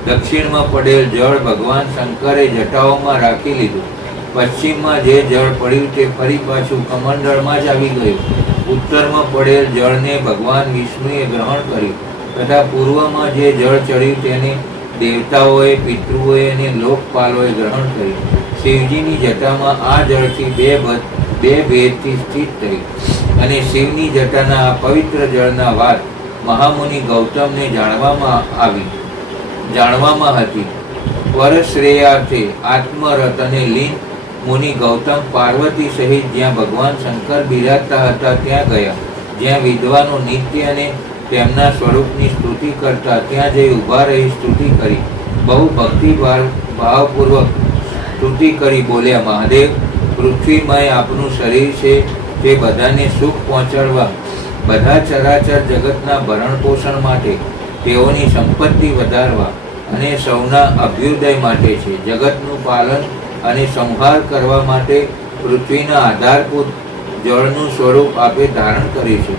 દક્ષિણમાં પડેલ જળ ભગવાન શંકરે જટાઓમાં રાખી લીધું. પશ્ચિમમાં જે જળ પડ્યું તે ફરી પાછું કમંડળમાં જ આવી ગયું. ઉત્તરમાં પડેલ જળને ભગવાન વિષ્ણુએ ગ્રહણ કર્યું તથા પૂર્વમાં જે જળ ચડ્યું તેને દેવતાઓએ, પિતૃઓએ અને લોકપાલોએ ગ્રહણ કર્યું. શિવજીની જટામાં આ જળથી બે ભેદથી સ્થિત થઈ અને શિવની જટાના આ પવિત્ર જળના વાત મહામુનિ ગૌતમને જાણવામાં હતી. પરશ્રેયાર્થે આત્મરત અને લીન મુનિ ગૌતમ પાર્વતી સહિત જ્યાં ભગવાન શંકર બિરાજતા હતા ત્યાં ગયા. જ્યાં વિદ્વાનો નિત્ય અને તેમના સ્વરૂપની સ્તુતિ કરતા ત્યાં જઈ ઊભા રહી સ્તુતિ કરી. બહુ ભક્તિ ભાવપૂર્વક સ્તુતિ કરી બોલ્યા, મહાદેવ, પૃથ્વીમય આપનું શરીર છે તે બધાને સુખ પહોંચાડવા, બધા ચરાચર જગતના ભરણ પોષણ માટે, તેઓની સંપત્તિ વધારવા અને સૌના અભ્યુદય માટે છે. જગતનું પાલન અને સંહાર કરવા માટે પૃથ્વીના આધારભૂત જળનું સ્વરૂપ આપે ધારણ કર્યું છે.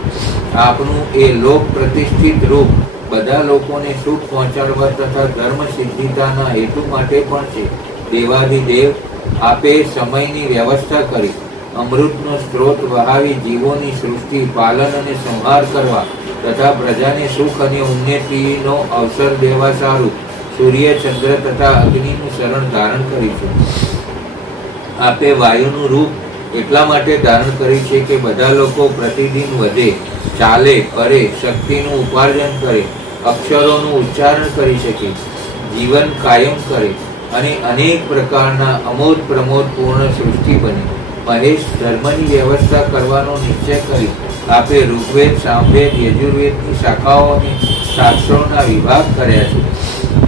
આપનું એ લોક પ્રતિષ્ઠિત રૂપ બધા લોકોને સુખ પહોંચાડવા તથા ધર્મ સિદ્ધિતાના હેતુ માટે પણ છે. દેવાધિદેવ, આપે સમયની વ્યવસ્થા કરી અમૃતનો સ્ત્રોત વહાવી જીવોની સૃષ્ટિ, પાલન અને સંહાર કરવા તથા પ્રજાને સુખ અને ઉન્નતિનો અવસર દેવા સારું સૂર્ય, ચંદ્ર તથા અગ્નિનું શરણ ધારણ કર્યું છે. આપે વાયુનું રૂપ એટલા માટે ધારણ કર્યું છે કે બધા લોકો પ્રતિદિન વધે, ચાલે, કરે, શક્તિનું ઉપાર્જન કરે, અક્ષરોનું ઉચ્ચારણ કરી શકે, જીવન કાયમ કરે અને અનેક પ્રકારના અમોદ પ્રમોદ પૂર્ણ સૃષ્ટિ બને. મહેશ, ધર્મની વ્યવસ્થા કરવાનો નિશ્ચય કરી આપે ઋગ્વેદ, સામવેદ, યજુર્વેદની શાખાઓની શાસ્ત્રોના વિભાગ કર્યા છે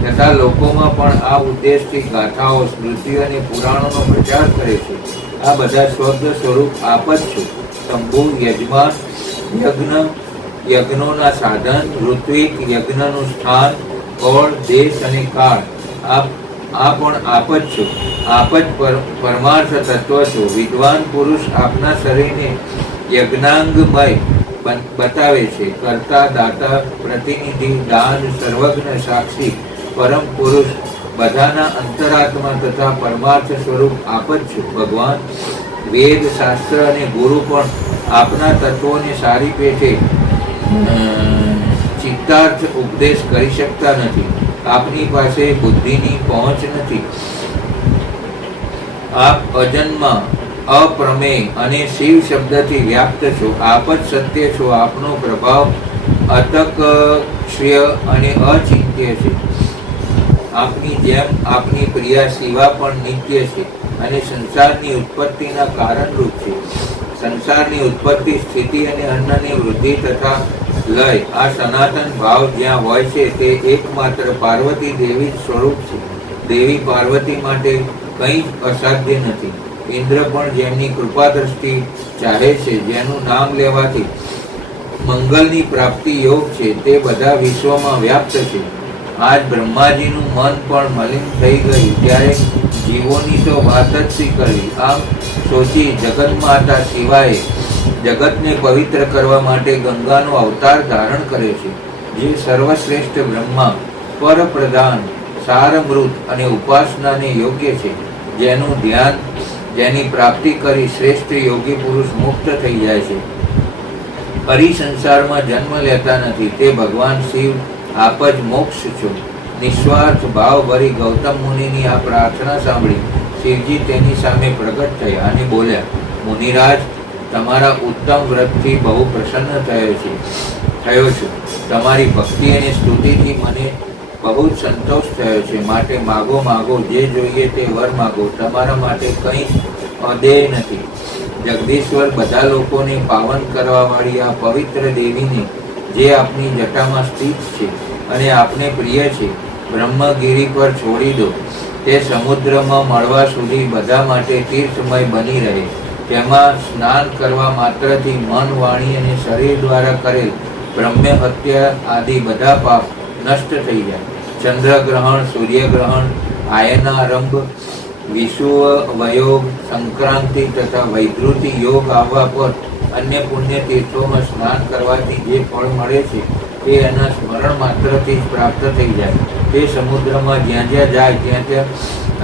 તથા લોકોમાં પણ આ ઉદ્દેશથી ગાથાઓ, સ્મૃતિઓ અને પુરાણોનો પ્રચાર કરે છે. આ બધા શબ્દ સ્વરૂપ આપ જ છો. શંભુ, યજમાન, યજ્ઞોના સાધન, ઋત્વિક, યજ્ઞનું સ્થાન, કોળ, દેશ અને કાળ, આ પણ આપ જ છો. આપ જ પરમાર્થ તત્વ છો. વિદ્વાન પુરુષ આપના શરીરને યજ્ઞાંગમય બતાવે છે. કર્તા, દાતા, પ્રતિનિધિ, દાન, સર્વજ્ઞ, સાક્ષી, પરમ પુરુષ, બધાના અંતરાત્મા તથા પરમાર્થ સ્વરૂપ આપ જ છો. ભગવાન, વેદ, શાસ્ત્ર અને ગુરુ પણ આપના તત્વોને સારી પેઠે ચિત્તાર્થ ઉપદેશ કરી શકતા નથી. આપની પાસે બુદ્ધિની પહોંચ નથી. આપ અજન્મા, અપ્રમેય અને શિવ શબ્દથી વ્યાપ્ત છો. આપ જ સત્ય છો. આપનો પ્રભાવ અતકક્ષ્ય અને અચિંત્ય છે. આપની જેમ આપની પ્રિયા શિવા પણ નિત્ય છે અને સંસારની ઉત્પત્તિના કારણરૂપ છે. સંસારની ઉત્પત્તિ, સ્થિતિ અને અન્નની વૃદ્ધિ તથા લય, આ સનાતન ભાવ જ્યાં હોય છે તે એકમાત્ર પાર્વતી દેવી સ્વરૂપ છે. દેવી પાર્વતી માટે કંઈ જ અસાધ્ય નથી. ઇન્દ્ર પણ જેમની કૃપા દ્રષ્ટિ ચાહે છે, જેનું નામ લેવાથી મંગલની પ્રાપ્તિ યોગ છે, તે બધા વિશ્વમાં વ્યાપ્ત છે. આજ બ્રહ્માજીનું મન પણ મલિન થઈ ગયું ત્યારે જીવોની તો વાત જ શી કરવી. આમ સોચી જગન્માતા શિવાએ જગતને પવિત્ર કરવા માટે ગંગાનો અવતાર ધારણ કર્યો છે. જે સર્વશ્રેષ્ઠ બ્રહ્મા, પરપ્રધાન, સારમૃત અને ઉપાસનાને યોગ્ય છે. જેનું ધ્યાન, જેની પ્રાપ્તિ કરી શ્રેષ્ઠ યોગી પુરુષ મુક્ત થઈ જાય છે. ફરી સંસારમાં જન્મ લેતા નથી. તે ભગવાન શિવ આપ જ મોક્ષ છો. નિસ્વાર્થ ભાવ ભરી ગૌતમ મુનિની આ પ્રાર્થના સાંભળી શિવજી તેની સામે પ્રગટ થયા અને બોલ્યા, મુનિરાજ, તમારા ઉત્તમ વ્રતથી બહુ પ્રસન્ન થયો છું. તમારી ભક્તિ અને સ્તુતિથી મને બહુ જ સંતોષ થયો છે. માટે માગો માગો, જે જોઈએ તે વર માગો. તમારા માટે કંઈ અદેય નથી. જગદીશ્વર, બધા લોકોને પાવન કરવા વાળી આ પવિત્ર દેવીને જે આપની જટામાં સ્થિત છે અને આપને પ્રિય છે. બ્રહ્મગીરી પર છોડી દો. તે સમુદ્રમાં મળવા સુધી બધા માટે તીર્થમય બની રહે. તેમાં સ્નાન કરવા માત્રથી મન, વાણી અને શરીર દ્વારા કરેલ બ્રહ્મ હત્યા આદિ બધા પાપ નષ્ટ થઈ જાય. ચંદ્રગ્રહણ, સૂર્યગ્રહણ, આયનારંભ, વિષુવ વયોગ, સંક્રાંતિ તથા વૈધૃતિ યોગ આવવા પર અન્ય પુણ્ય તીર્થોમાં સ્નાન કરવાથી જે ફળ મળે છે તે એના સ્મરણ માત્રથી જ પ્રાપ્ત થઈ જાય. તે સમુદ્રમાં જ્યાં જ્યાં જાય ત્યાં ત્યાં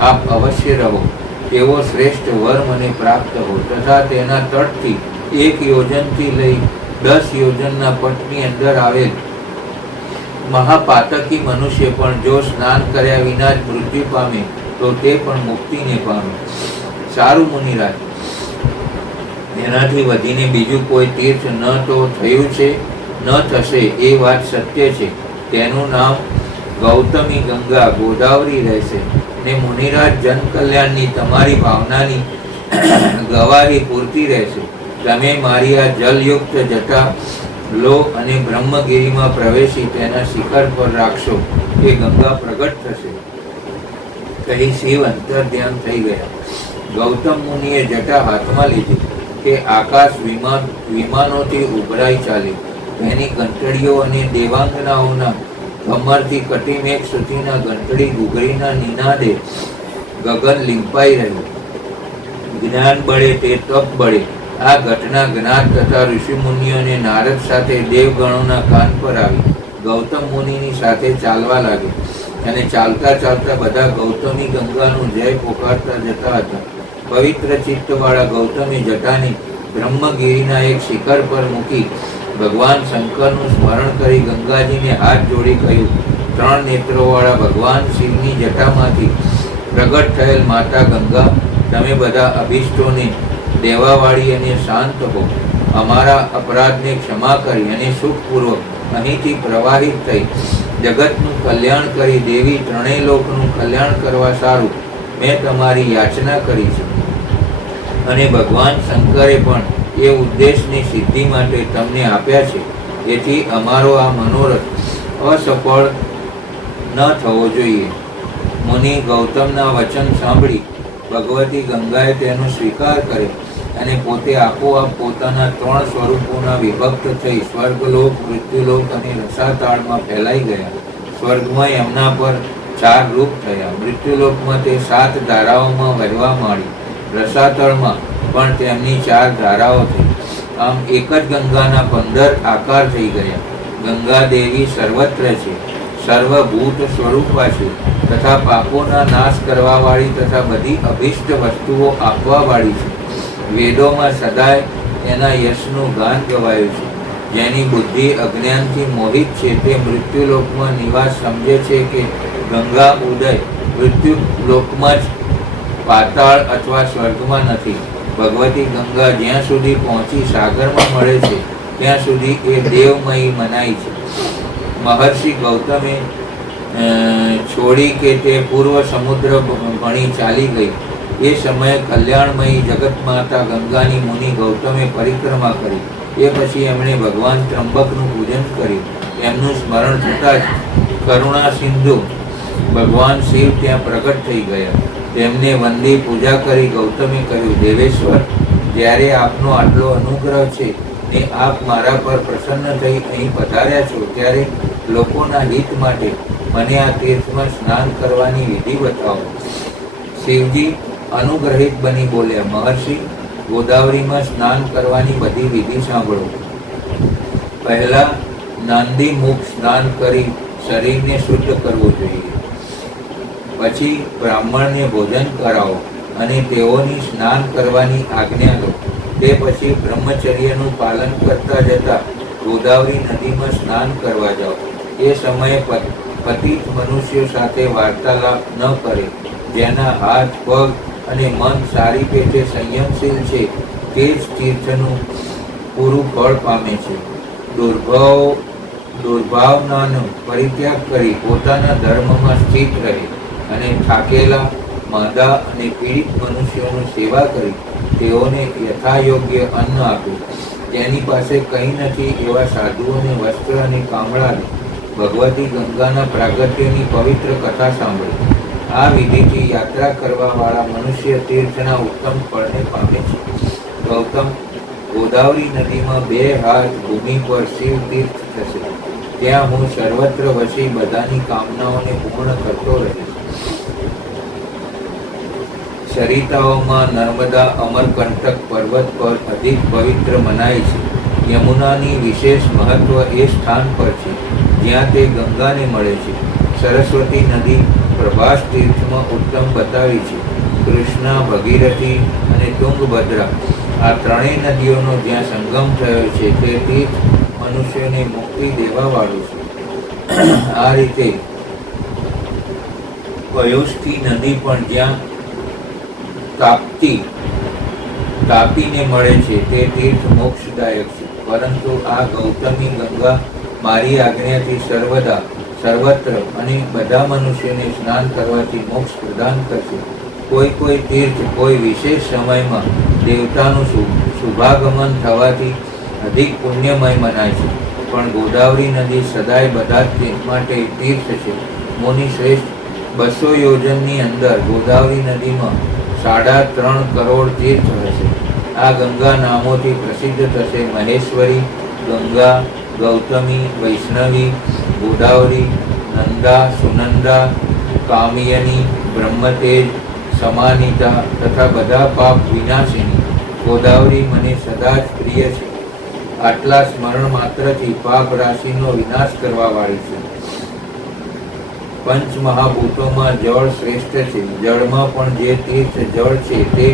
આપ અવશ્ય રહો. તેવો શ્રેષ્ઠ વર મને પ્રાપ્ત હો તથા તેના તટથી 1 યોજનથી લઈ 10 યોજનના પટની અંદર આવેલ મહાપાતકી મનુષ્ય પણ જો સ્નાન કર્યા વિના જ મૃત્યુ પામે તો તે પણ મુક્તિને પામે. સારું મુનિરાજ, એનાથી વધીને બીજું કોઈ તીર્થ ન તો થયું છે ન થશે એ વાત સત્ય છે. તેનું નામ ગૌતમી ગંગા ગોદાવરી રહેશે. ને મુનિરાજ, જન કલ્યાણની તમારી ભાવનાની ગવારી પૂરતી રહેશે. તમે મારી આ જલયુક્ત જટા લો અને બ્રહ્મગીરીમાં પ્રવેશી તેના શિખર પર રાખશો. એ ગંગા પ્રગટ થશે. કહી શિવ અંતર ધ્યાન થઈ ગયા. ગૌતમ મુનિએ જટા હાથમાં લીધી કે આકાશ વિમાનોથી ઉભરાઈ ચાલી. તેની ઘંટડીઓ અને દેવાંગનાઓના કમરથી કટીમેઘ સુધીના ઘંટડી ઘૂઘરીના નિનાદે ગગન લીંપાઈ રહ્યું. જ્ઞાન બળે તે તપ બળે આ ઘટના જ્ઞાત તથા ઋષિમુનિઓ અને નારદ સાથે દેવગણોના કાન પર આવી. ગૌતમ મુનિની સાથે ચાલવા લાગે અને ચાલતા ચાલતા બધા ગૌતમી ગંગાનું જય પોકારતા જતા હતા. પવિત્ર ચિત્તવાળા ગૌતમી જટાને બ્રહ્મગીરીના એક શિખર પર મૂકી ભગવાન શંકરનું સ્મરણ કરી ગંગાજીને હાથ જોડી કહ્યું, 3 નેત્રોવાળા ભગવાન શિવની જટામાંથી પ્રગટ થયેલ માતા ગંગા, તમે બધા અભિષ્ટોને દેવાવાળી અને શાંત હો. અમારા અપરાધને ક્ષમા કરી અને સુખપૂર્વક અહીંથી પ્રવાહિત થઈ જગતનું કલ્યાણ કરી દેવી ત્રણેય લોકનું કલ્યાણ કરવા સારું મેં તમારી યાચના કરી છે. અને ભગવાન શંકરે પણ એ ઉદ્દેશની સિદ્ધિ માટે તમને આપ્યા છે. તેથી અમારો આ મનોરથ અસફળ ન થવો જોઈએ. મુનિ ગૌતમના વચન સાંભળી ભગવતી ગંગાએ તેનો સ્વીકાર કર્યો અને પોતે આપોઆપ પોતાના 3 સ્વરૂપોના વિભક્ત થઈ સ્વર્ગલોક, મૃત્યુલોક અને રસાતાળમાં ફેલાઈ ગયા. સ્વર્ગમાં એમના પર 4 રૂપ થયા. મૃત્યુલોકમાં તે 7 ધારાઓમાં વહેવા માંડી. રસાતળમાં પણ તેમની 4 ધારાઓ થઈ. આમ એક જ ગંગાના 15 આકાર થઈ ગયા. ગંગા દેવી સર્વત્ર છે, સર્વભૂત સ્વરૂપા છે તથા પાપોના નાશ કરવા વાળી તથા બધી અભિષ્ટ વસ્તુઓ આપવા વાળી છે. વેદોમાં સદાય એના યશનું ગાન ગવાયું છે. જેની બુદ્ધિ અજ્ઞાનથી મોહિત છે તે મૃત્યુલોકમાં નિવાસ સમજે છે કે ગંગા ઉદય મૃત્યુલોકમાં જ, પાતાળ અથવા સ્વર્ગમાં નથી. ભગવતી ગંગા જ્યાં સુધી પહોંચી સાગરમાં મળે છે ત્યાં સુધી એ દેવમયી મનાય છે. મહર્ષિ ગૌતમે છોડી કે તે પૂર્વ સમુદ્ર ભણી ચાલી ગઈ. એ સમયે કલ્યાણમયી જગત માતા ગંગાની મુનિ ગૌતમે પરિક્રમા કરી. એ પછી એમણે ભગવાન ત્રંબકનું પૂજન કર્યું. એમનું સ્મરણ થતાં જ કરુણા સિંધુ ભગવાન શિવ ત્યાં પ્રગટ થઈ ગયા. તેમને વંદી પૂજા કરી ગૌતમે કહ્યું, દેવેશ્વર, જ્યારે આપનો આટલો અનુગ્રહ છે ને આપ મારા પર પ્રસન્ન થઈ અહીં પધાર્યા છો ત્યારે લોકોના હિત માટે મને આ તીર્થમાં સ્નાન કરવાની વિધિ બતાવો. શિવજી અનુગ્રહિત બની બોલ્યા, મહર્ષિ, ગોદાવરીમાં સ્નાન કરવાની બધી વિધિ સાંભળો. પહેલા નાંદી મુખ સ્નાન કરી શરીરને શુદ્ધ કરવું જોઈએ. પછી બ્રાહ્મણને ભોજન કરાવો અને તેઓની સ્નાન કરવાની આજ્ઞા લો. તે પછી બ્રહ્મચર્યનું પાલન કરતા જતા ગોદાવરી નદીમાં સ્નાન કરવા જાઓ. એ સમયે પતિત મનુષ્યો સાથે વાર્તાલાપ ન કરે. જેના હાથ, પગ અને મન સારી પેટે સંયમશીલ છે તે જ તીર્થનું પૂરું ફળ પામે છે. દુર્ભાવનાનો પરિત્યાગ કરી પોતાના ધર્મમાં સ્થિત રહે અને થાકેલા, માંદા અને પીડિત મનુષ્યોની સેવા કરી તેઓને યથાયોગ્ય અન્ન આપે. તેની પાસે કંઈ નથી એવા સાધુઓને વસ્ત્ર અને કામળા દે. ભગવતી ગંગાના પ્રાગટ્યની પવિત્ર કથા સાંભળી. આ વિધિથી યાત્રા કરવાવાળા મનુષ્ય તીર્થના ઉત્તમ ફળને પામે છે. ગૌતમ, ગોદાવરી નદીમાં 2 હાથ ભૂમિ પર શિવ તીર્થ થશે. ત્યાં હું સર્વત્ર વસી બધાની કામનાઓને પૂર્ણ કરતો રહીશ. સરિતાઓમાં નર્મદા અમરકંટક પર્વત પર અધિક પવિત્ર મનાય છે. યમુનાની વિશેષ મહત્વ એ સ્થાન પર છે જ્યાં તે ગંગાને મળે છે. સરસ્વતી નદી પ્રભાસ તીર્થમાં ઉત્તમ બતાવી છે. કૃષ્ણા, ભગીરથી અને તુંગભદ્રા આ 3 નદીઓનો જ્યાં સંગમ થયો છે તે તીર્થ મનુષ્યને મુક્તિ દેવાવાળું છે. આ રીતે પયોષ્ઠી નદી પણ જ્યાં તાપીને મળે છે તે તીર્થ મોક્ષદાયક છે. પરંતુ આ ગૌતમી ગંગા મારી આજ્ઞાથી સર્વત્ર અને બધા મનુષ્યને સ્નાન કરવાથી મોક્ષ પ્રદાન કરશે. કોઈ તીર્થ કોઈ વિશેષ સમયમાં દેવતાનું શુભાગમન થવાથી અધિક પુણ્યમય મનાય છે. પણ ગોદાવરી નદી સદાય બધા જ માટે તીર્થ છે. મુનિ શ્રેષ્ઠ 200 યોજનની અંદર ગોદાવરી નદીમાં 3.5 કરોડ તીર્થ હશે. આ ગંગા નામોથી પ્રસિદ્ધ થશે: મહેશ્વરી, ગંગા, ગૌતમી, વૈષ્ણવી, ગોદાવરી, નંદા, સુનંદા, કામિયની, બ્રહ્મતેજ, સમાનિતા તથા બધા પાપ વિનાશિની. ગોદાવરી મને સદા જ પ્રિય છે. આટલા સ્મરણ માત્રથી પાપ રાશિનો વિનાશ કરવા વાળી છે. પંચમહાભૂતોમાં જળ શ્રેષ્ઠ છે. જળમાં પણ જે તીર્થ જળ છે તે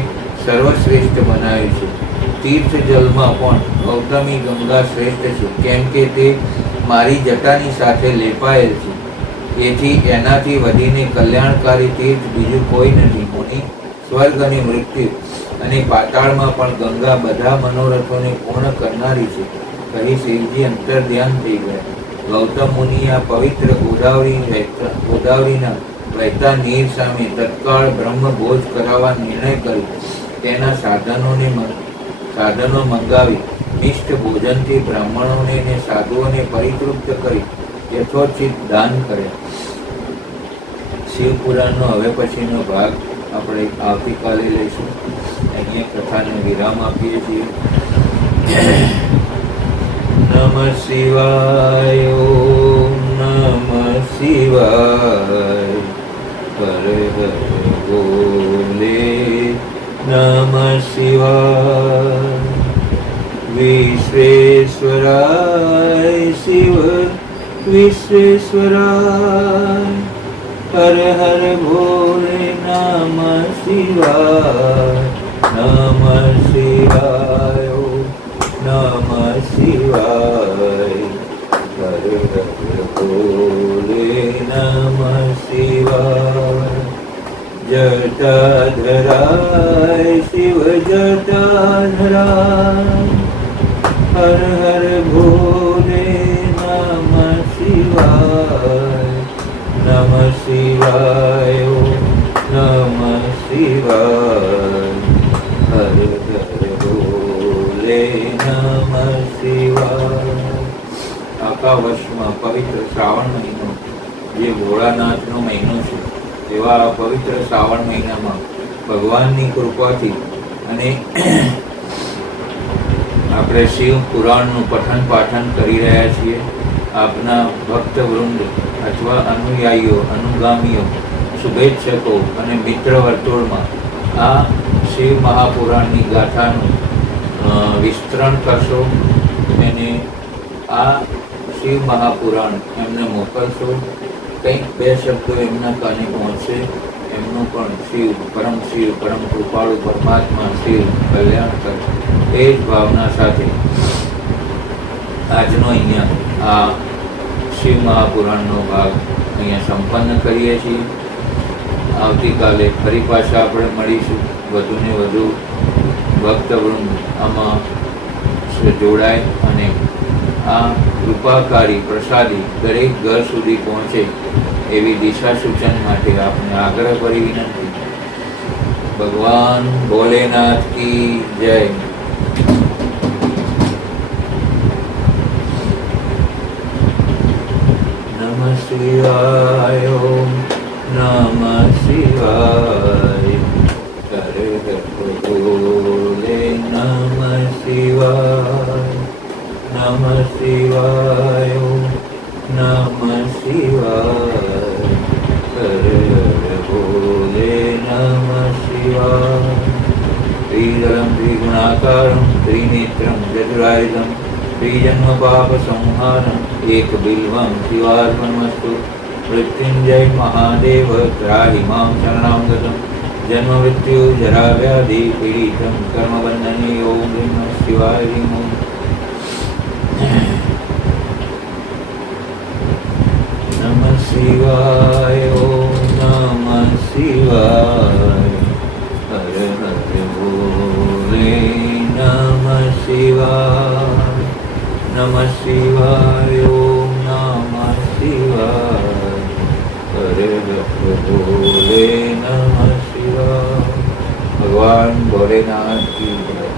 સર્વશ્રેષ્ઠ મનાયું છે. તીર્થ જલમાં પણ ગૌતમી ગંગા શ્રેષ્ઠ છે, કેમ કે તે મારી જટાની સાથે લેપાયેલ છે. તેથી એનાથી વધીને કલ્યાણકારી તીર્થ બીજું કોઈ નથી. મુનિ, સ્વર્ગ અને મૃત્યુ અને પાતાળમાં પણ ગંગા બધા મનોરથોને પૂર્ણ કરનારી છે. કહી શિવજી અંતર ધ્યાન થઈ ગયા. ગૌતમ મુનિ આ પવિત્ર ગોદાવરીના વહેતા નીર સામે તત્કાળ બ્રહ્મ ભોજ કરાવવા નિર્ણય કર્યો. તેના સાધનો મંગાવી નિષ્ઠ ભોજનથી બ્રાહ્મણોને અને સાધુઓને પરિતૃપ્ત કરી યથોચિત દાન કર્યા. શિવપુરાણનો હવે પછીનો ભાગ આપણે આવતીકાલે લઈશું. અહીંયા કથાને વિરામ આપીએ છીએ. નમઃ શિવાય. ઓમ નમઃ શિવાય. હર હર બોલે. નમઃ શિવાય. વિશ્વેશ્વરાય શિવ વિશ્વેશ્વરાય. હર હર ભોલે. નમઃ શિવાય. નમઃ શિવાય. નમઃ શિવાય. હર હર ભોલે. નમઃ શિવાય. જટાધરાય શિવ જટાધરાય. હર હર ભોલે. નમઃ શિવાય. નમઃ શિવાય. નમઃ શિવાય. હર હર ભોલે. નમઃ શિવાય. આખા વર્ષમાં પવિત્ર શ્રાવણ મહિનો જે ભોળાનાથનો મહિનો છે, એવા પવિત્ર શ્રાવણ મહિનામાં ભગવાનની કૃપાથી અને આપણે શિવ પુરાણનું પઠન પાઠન કરી રહ્યા છીએ. આપના ભક્તવૃંદ અથવા અનુયાયીઓ, અનુગામીઓ, શુભેચ્છકો અને મિત્ર વર્તુળમાં આ શિવ મહાપુરાણની ગાથાનું વિસ્તરણ કરશો અને આ શિવ મહાપુરાણ એમને મોકલશો. કંઈક 2 શબ્દો એમના કાને પહોંચશે. એમનું પણ શિવ પરમ કૃપાળુ પરમાત્મા શિવ કલ્યાણ કરે. એ જ ભાવના સાથે આજનો અહીંયા આ શિવ મહાપુરાણનો ભાગ અહીંયા સંપન્ન કરીએ છીએ. આવતીકાલે ફરી પાછા આપણે મળીશું. વધુને વધુ ભક્તવૃંદ આમાં જોડાય અને આ કૃપાકારી પ્રસાદી દરેક ઘર સુધી પહોંચે એવી દિશા સૂચન માટે આપને આગ્રહ કરી વિનંતી. ભગવાન ભોલેનાથ કી જય. नानाकारं त्रिनेत्रं चतुरायुधं त्रिजन्मपापसंहारम् एकबिल्वं शिवार्पणमस्तु। मृत्युञ्जय महादेव त्राहि मां शरणं गतं जन्ममृत्युजराव्याधि पीडितं कर्मबन्धने ॐ नमः शिवाय ॐ। नमः शिवाय ॐ नमः शिवाय हर हर भोले नमः शिवाय नमः शिवाय ॐ नमः शिवाय हर हर भोले नमः शिवाय। भगवान भोलेनाथ की जय।